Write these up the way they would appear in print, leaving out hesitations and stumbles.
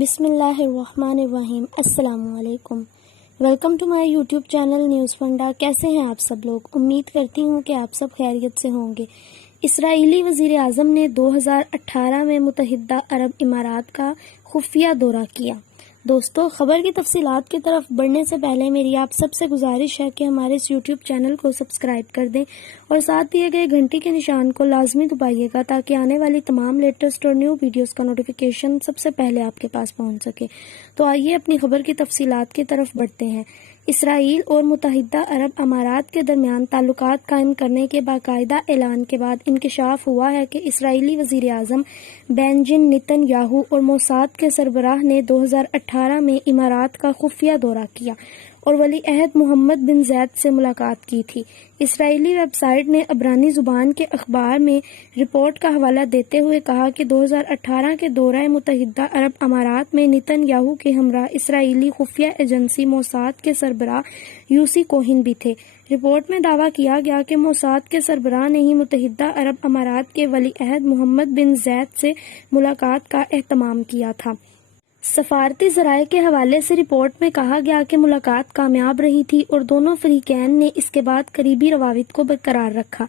بسم اللہ الرحمن الرحیم۔ السلام علیکم، welcome to my YouTube channel News Funda. کیسے ہیں آپ سب لوگ؟ امید کرتی ہوں کہ آپ سب خیریت سے ہوں گے۔ اسرائیلی وزیر اعظم نے 2018 میں متحدہ عرب امارات کا خفیہ دورہ کیا۔ دوستو، خبر کی تفصیلات کی طرف بڑھنے سے پہلے میری آپ سب سے گزارش ہے کہ ہمارے اس یوٹیوب چینل کو سبسکرائب کر دیں اور ساتھ دیے گئے گھنٹی کے نشان کو لازمی دبائیے گا تاکہ آنے والی تمام لیٹسٹ اور نیو ویڈیوز کا نوٹیفیکیشن سب سے پہلے آپ کے پاس پہنچ سکے۔ تو آئیے اپنی خبر کی تفصیلات کی طرف بڑھتے ہیں۔ اسرائیل اور متحدہ عرب امارات کے درمیان تعلقات قائم کرنے کے باقاعدہ اعلان کے بعد انکشاف ہوا ہے کہ اسرائیلی وزیر اعظم بینجن نیتن یاہو اور موساد کے سربراہ نے 2018 میں امارات کا خفیہ دورہ کیا اور ولی عہد محمد بن زید سے ملاقات کی تھی۔ اسرائیلی ویب سائٹ نے عبرانی زبان کے اخبار میں رپورٹ کا حوالہ دیتے ہوئے کہا کہ 2018 کے دورہ متحدہ عرب امارات میں نیتن یاہو کے ہمراہ اسرائیلی خفیہ ایجنسی موساد کے سربراہ یوسی کوہن بھی تھے۔ رپورٹ میں دعویٰ کیا گیا کہ موساد کے سربراہ نے ہی متحدہ عرب امارات کے ولی عہد محمد بن زید سے ملاقات کا اہتمام کیا تھا۔ سفارتی ذرائع کے حوالے سے رپورٹ میں کہا گیا کہ ملاقات کامیاب رہی تھی اور دونوں فریقین نے اس کے بعد قریبی روابط کو برقرار رکھا۔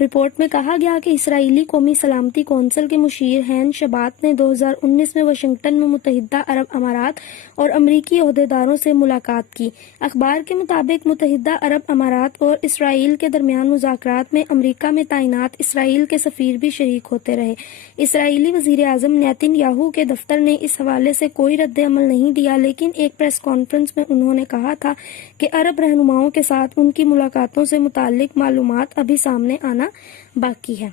رپورٹ میں کہا گیا کہ اسرائیلی قومی سلامتی کونسل کے مشیر ہین شبات نے 2019 میں واشنگٹن میں متحدہ عرب امارات اور امریکی عہدیداروں سے ملاقات کی۔ اخبار کے مطابق متحدہ عرب امارات اور اسرائیل کے درمیان مذاکرات میں امریکہ میں تعینات اسرائیل کے سفیر بھی شریک ہوتے رہے۔ اسرائیلی وزیر اعظم نیتن یاہو کے دفتر نے اس حوالے سے کوئی رد عمل نہیں دیا، لیکن ایک پریس کانفرنس میں انہوں نے کہا تھا کہ عرب رہنماؤں کے ساتھ ان کی ملاقاتوں سے متعلق معلومات ابھی سامنے آنا باقی ہے۔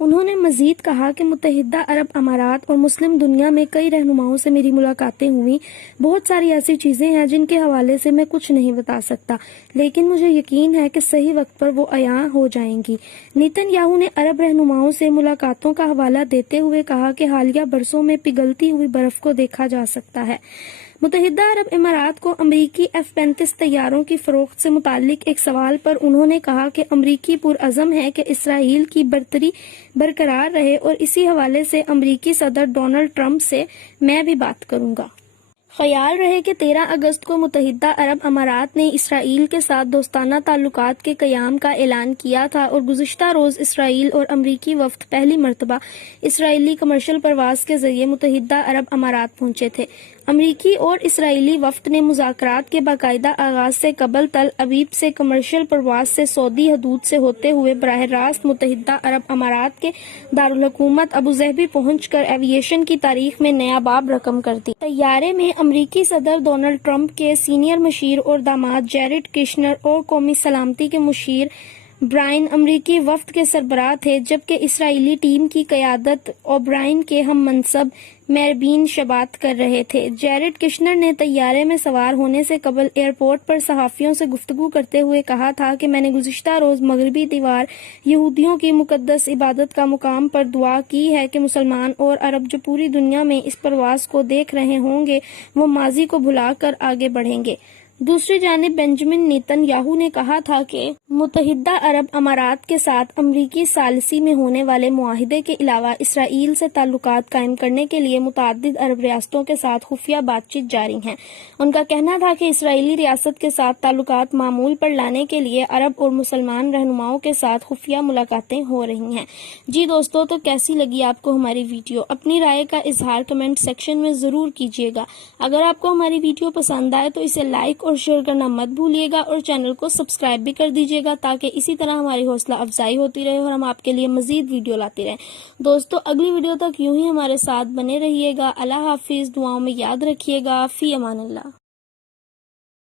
انہوں نے مزید کہا کہ متحدہ عرب امارات اور مسلم دنیا میں کئی رہنماؤں سے میری ملاقاتیں ہوئیں۔ بہت ساری ایسی چیزیں ہیں جن کے حوالے سے میں کچھ نہیں بتا سکتا، لیکن مجھے یقین ہے کہ صحیح وقت پر وہ عیاں ہو جائیں گی۔ نیتن یاہو نے عرب رہنماؤں سے ملاقاتوں کا حوالہ دیتے ہوئے کہا کہ حالیہ برسوں میں پگھلتی ہوئی برف کو دیکھا جا سکتا ہے۔ متحدہ عرب امارات کو امریکی F-35 طیاروں کی فروخت سے متعلق ایک سوال پر انہوں نے کہا کہ امریکی پرعزم ہے کہ اسرائیل کی برتری برقرار رہے اور اسی حوالے سے امریکی صدر ڈونلڈ ٹرمپ سے میں بھی بات کروں گا۔ خیال رہے کہ 13 اگست کو متحدہ عرب امارات نے اسرائیل کے ساتھ دوستانہ تعلقات کے قیام کا اعلان کیا تھا اور گزشتہ روز اسرائیل اور امریکی وفد پہلی مرتبہ اسرائیلی کمرشل پرواز کے ذریعے متحدہ عرب امارات پہنچے تھے۔ امریکی اور اسرائیلی وفد نے مذاکرات کے باقاعدہ آغاز سے قبل تل ابیب سے کمرشل پرواز سے سعودی حدود سے ہوتے ہوئے براہ راست متحدہ عرب امارات کے دارالحکومت ابوظہبی پہنچ کر ایویشن کی تاریخ میں نیا باب رقم کر دی۔ طیارے میں امریکی صدر ڈونلڈ ٹرمپ کے سینئر مشیر اور داماد جیرڈ کشنر اور قومی سلامتی کے مشیر برائن امریکی وفد کے سربراہ تھے، جبکہ اسرائیلی ٹیم کی قیادت اوبرائن کے ہم منصب میربین شبات کر رہے تھے۔ جیرڈ کشنر نے طیارے میں سوار ہونے سے قبل ایئرپورٹ پر صحافیوں سے گفتگو کرتے ہوئے کہا تھا کہ میں نے گزشتہ روز مغربی دیوار یہودیوں کی مقدس عبادت کا مقام پر دعا کی ہے کہ مسلمان اور عرب جو پوری دنیا میں اس پرواز کو دیکھ رہے ہوں گے وہ ماضی کو بھلا کر آگے بڑھیں گے۔ دوسری جانب بینجمن نیتن یاہو نے کہا تھا کہ متحدہ عرب امارات کے ساتھ امریکی ثالثی میں ہونے والے معاہدے کے علاوہ اسرائیل سے تعلقات قائم کرنے کے لیے متعدد عرب ریاستوں کے ساتھ خفیہ بات چیت جاری ہیں۔ ان کا کہنا تھا کہ اسرائیلی ریاست کے ساتھ تعلقات معمول پر لانے کے لیے عرب اور مسلمان رہنماؤں کے ساتھ خفیہ ملاقاتیں ہو رہی ہیں۔ جی دوستو، تو کیسی لگی آپ کو ہماری ویڈیو؟ اپنی رائے کا اظہار کمنٹ سیکشن میں ضرور کیجیے گا۔ اگر آپ کو ہماری ویڈیو پسند آئے تو اسے لائک اور شیئر کرنا مت بھولیے گا اور چینل کو سبسکرائب بھی کر دیجیے گا تاکہ اسی طرح ہماری حوصلہ افزائی ہوتی رہے اور ہم آپ کے لیے مزید ویڈیو لاتے رہیں۔ دوستو، اگلی ویڈیو تک یوں ہی ہمارے ساتھ بنے رہیے گا۔ اللہ حافظ، دعاؤں میں یاد رکھیے گا۔ فی امان اللہ۔